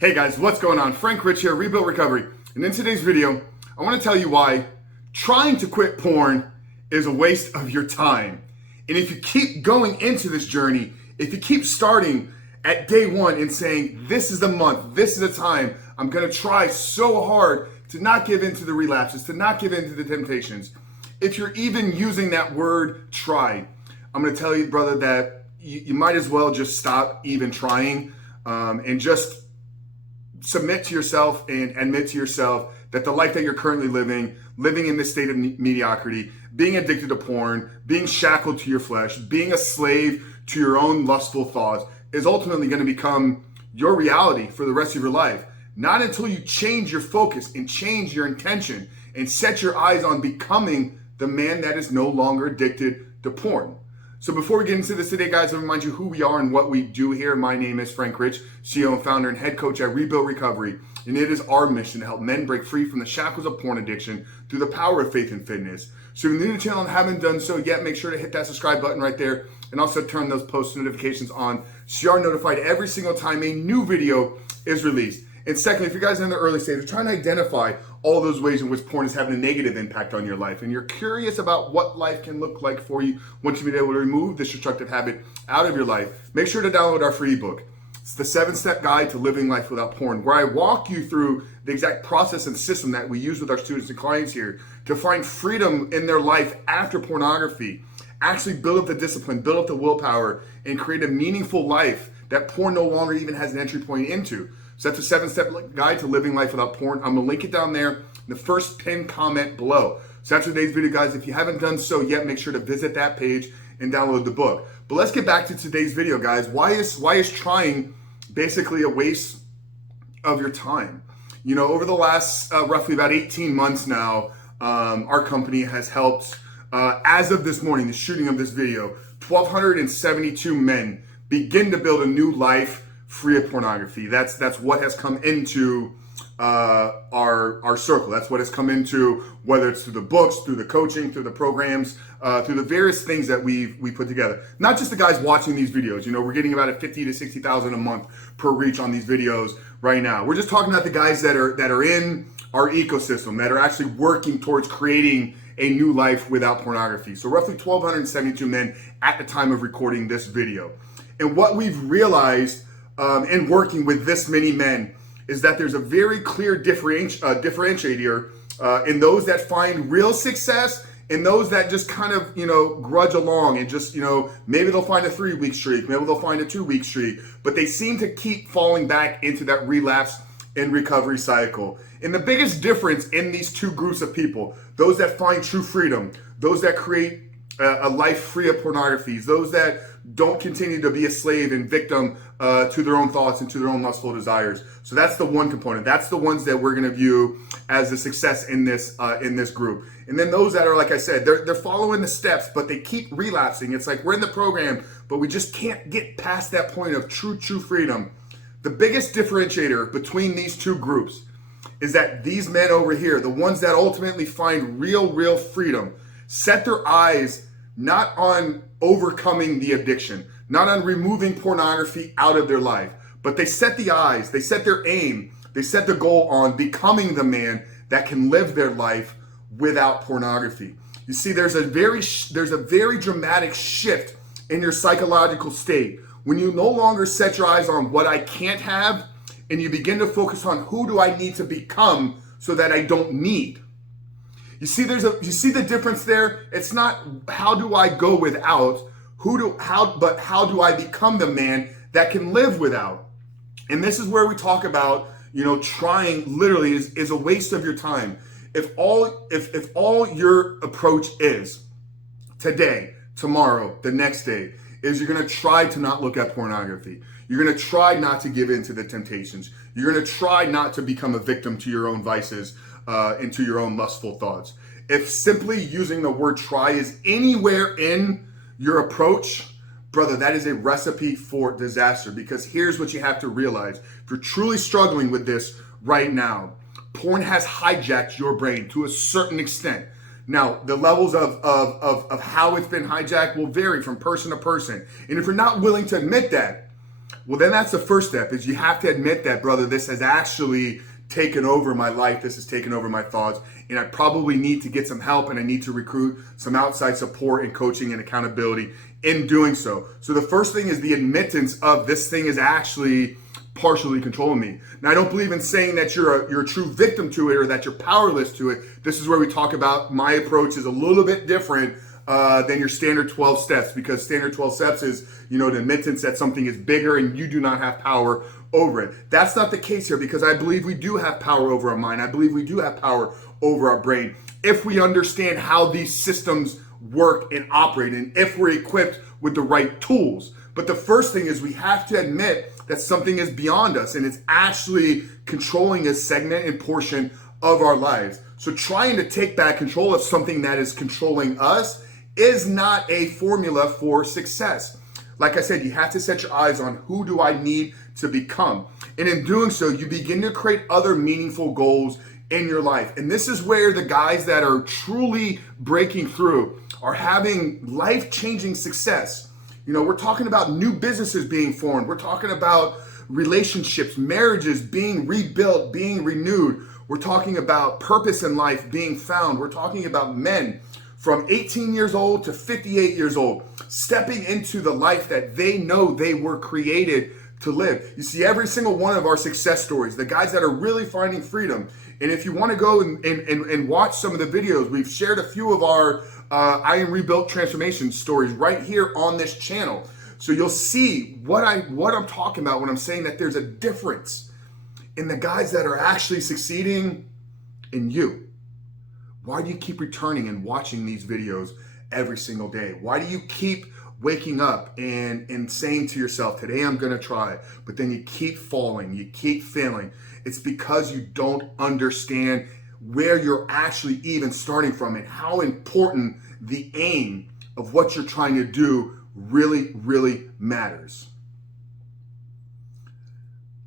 Hey guys, what's going on? Frank Rich here, Rebuild Recovery. And in today's video, I want to tell you why trying to quit porn is a waste of your time. And if you keep going into this journey, if you keep starting at day one and saying, this is the month, this is the time, I'm going to try so hard to not give in to the relapses, to not give in to the temptations. If you're even using that word try, I'm going to tell you, brother, that you might as well just stop even trying and just submit to yourself and admit to yourself that the life that you're currently living in this state of mediocrity, being addicted to porn, being shackled to your flesh, being a slave to your own lustful thoughts is ultimately going to become your reality for the rest of your life. Not until you change your focus and change your intention and set your eyes on becoming the man that is no longer addicted to porn. So before we get into this today, guys, I'll remind you who we are and what we do here. My name is Frank Rich, CEO and founder and head coach at Rebuild Recovery. And it is our mission to help men break free from the shackles of porn addiction through the power of faith and fitness. So if you're new to the channel and haven't done so yet, make sure to hit that subscribe button right there and also turn those post notifications on so you are notified every single time a new video is released. And secondly, if you guys are in the early stages, trying to identify all those ways in which porn is having a negative impact on your life, and you're curious about what life can look like for you once you've been able to remove this destructive habit out of your life, make sure to download our free ebook. It's the 7-step guide to living life without porn, where I walk you through the exact process and system that we use with our students and clients here to find freedom in their life after pornography, actually build up the discipline, build up the willpower, and create a meaningful life that porn no longer even has an entry point into. So that's a 7-step guide to living life without porn. I'm gonna link it down there in the first pinned comment below. So that's today's video, guys. If you haven't done so yet, make sure to visit that page and download the book. But let's get back to today's video, guys. Why is trying basically a waste of your time? You know, over the last roughly about 18 months now, our company has helped, as of this morning, the shooting of this video, 1,272 men begin to build a new life free of pornography. That's what has come into our circle. That's what has come into, whether it's through the books, through the coaching, through the programs, through the various things that we put together. Not just the guys watching these videos. You know, we're getting about a 50 to 60,000 a month per reach on these videos right now. We're just talking about the guys that are in our ecosystem, that are actually working towards creating a new life without pornography. So roughly 1,272 men at the time of recording this video. And what we've realized in working with this many men is that there's a very clear differentiator in those that find real success and those that just kind of, you know, grudge along and just, you know, maybe they'll find a 3-week streak, maybe they'll find a 2-week streak, but they seem to keep falling back into that relapse and recovery cycle. And the biggest difference in these two groups of people, those that find true freedom, those that create a life free of pornography, those that don't continue to be a slave and victim to their own thoughts and to their own lustful desires. So that's the one component. That's the ones that we're going to view as a success in this group. And then those that are, like I said, they're following the steps, but they keep relapsing. It's like we're in the program, but we just can't get past that point of true freedom. The biggest differentiator between these two groups is that these men over here, the ones that ultimately find real freedom, set their eyes not on overcoming the addiction, not on removing pornography out of their life, but they set the eyes, they set their aim, they set the goal on becoming the man that can live their life without pornography. You see, there's a very dramatic shift in your psychological state when you no longer set your eyes on what I can't have and you begin to focus on who do I need to become so that I don't need. You see, you see the difference there? It's not how do I go without, but how do I become the man that can live without? And this is where we talk about, you know, trying literally is a waste of your time. If all your approach is today, tomorrow, the next day, is you're gonna try to not look at pornography. You're gonna try not to give in to the temptations. You're gonna try not to become a victim to your own vices, into your own lustful thoughts. If simply using the word try is anywhere in your approach, brother, that is a recipe for disaster, because here's what you have to realize. If you're truly struggling with this right now, porn has hijacked your brain to a certain extent. Now, the levels of how it's been hijacked will vary from person to person. And if you're not willing to admit that, Well, then that's the first step, is you have to admit that, brother, this has actually taken over my life. This has taken over my thoughts, and I probably need to get some help, and I need to recruit some outside support and coaching and accountability in doing so. So the first thing is the admittance of this thing is actually partially controlling me. Now, I don't believe in saying that you're a true victim to it or that you're powerless to it. This is where we talk about my approach is a little bit different than your standard 12 steps, because standard 12 steps is, the admittance that something is bigger and you do not have power over it. That's not the case here, because I believe we do have power over our mind. I believe we do have power over our brain if we understand how these systems work and operate, and if we're equipped with the right tools. But the first thing is we have to admit that something is beyond us and it's actually controlling a segment and portion of our lives. So trying to take back control of something that is controlling us is not a formula for success. Like I said, you have to set your eyes on who do I need to become. And in doing so, you begin to create other meaningful goals in your life. And this is where the guys that are truly breaking through are having life-changing success. We're talking about new businesses being formed. We're talking about relationships, marriages being rebuilt, being renewed. We're talking about purpose in life being found. We're talking about men from 18 years old to 58 years old, stepping into the life that they know they were created to live. You see, every single one of our success stories, the guys that are really finding freedom. And if you want to go and watch some of the videos, we've shared a few of our I Am Rebuilt transformation stories right here on this channel. So you'll see what I'm talking about when I'm saying that there's a difference in the guys that are actually succeeding in you. Why do you keep returning and watching these videos every single day? Why do you keep waking up and saying to yourself, today I'm going to try, but then you keep falling, you keep failing? It's because you don't understand where you're actually even starting from and how important the aim of what you're trying to do really, really matters.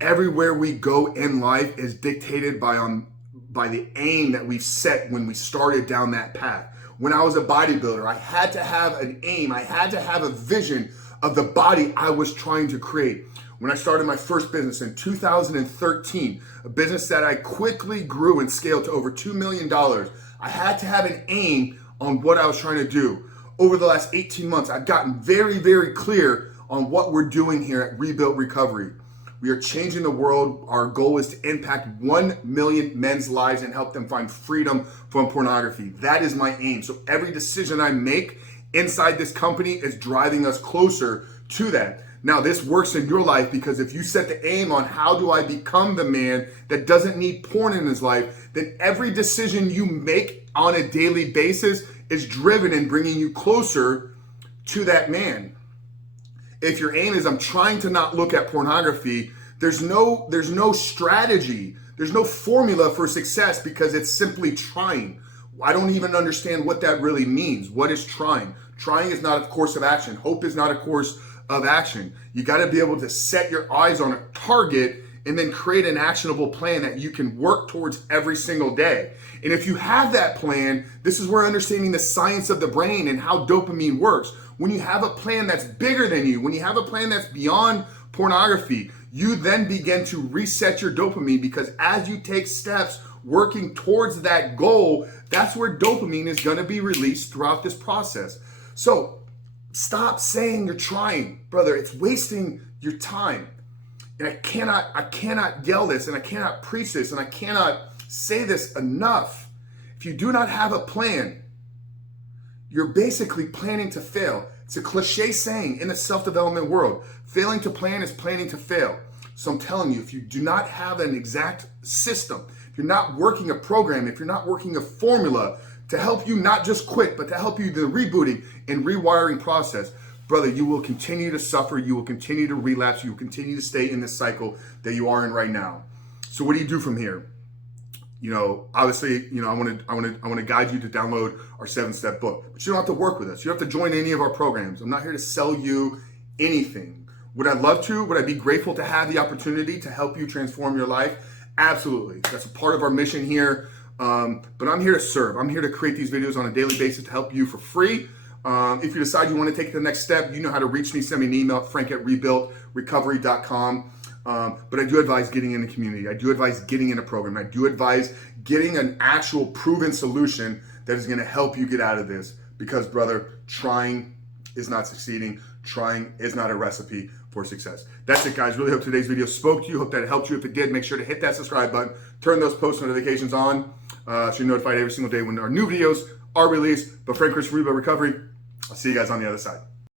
Everywhere we go in life is dictated by the aim that we've set when we started down that path. When I was a bodybuilder, I had to have an aim. I had to have a vision of the body I was trying to create. When I started my first business in 2013, a business that I quickly grew and scaled to over $2 million, I had to have an aim on what I was trying to do. Over the last 18 months, I've gotten very, very clear on what we're doing here at Rebuilt Recovery. We are changing the world. Our goal is to impact 1 million men's lives and help them find freedom from pornography. That is my aim. So every decision I make inside this company is driving us closer to that. Now, this works in your life because if you set the aim on how do I become the man that doesn't need porn in his life, then every decision you make on a daily basis is driven in bringing you closer to that man. If your aim is I'm trying to not look at pornography, there's no strategy, there's no formula for success because it's simply trying. I don't even understand what that really means. What is trying? Trying is not a course of action. Hope is not a course of action. You got to be able to set your eyes on a target and then create an actionable plan that you can work towards every single day. And if you have that plan, this is where understanding the science of the brain and how dopamine works. When you have a plan that's bigger than you, when you have a plan that's beyond pornography, you then begin to reset your dopamine because as you take steps working towards that goal, that's where dopamine is going to be released throughout this process. So stop saying you're trying, brother. It's wasting your time. And I cannot yell this and I cannot preach this and I cannot say this enough. If you do not have a plan, you're basically planning to fail. It's a cliche saying in the self-development world. Failing to plan is planning to fail. So I'm telling you, if you do not have an exact system, if you're not working a program, if you're not working a formula to help you not just quit, but to help you the rebooting and rewiring process, brother, you will continue to suffer. You will continue to relapse. You will continue to stay in this cycle that you are in right now. So what do you do from here? Obviously, I want to guide you to download our 7-step book, but you don't have to work with us. You don't have to join any of our programs. I'm not here to sell you anything. Would I love to? Would I be grateful to have the opportunity to help you transform your life? Absolutely. That's a part of our mission here. But I'm here to serve. I'm here to create these videos on a daily basis to help you for free. If you decide you want to take the next step, you know how to reach me. Send me an email at frank@rebuiltrecovery.com. But I do advise getting in the community. I do advise getting in a program. I do advise getting an actual proven solution that is going to help you get out of this. Because, brother, trying is not succeeding. Trying is not a recipe for success. That's it, guys. Really hope today's video spoke to you. Hope that it helped you. If it did, make sure to hit that subscribe button. Turn those post notifications on so you're notified every single day when our new videos are released. But Frank Rich, Rebuild Recovery, I'll see you guys on the other side.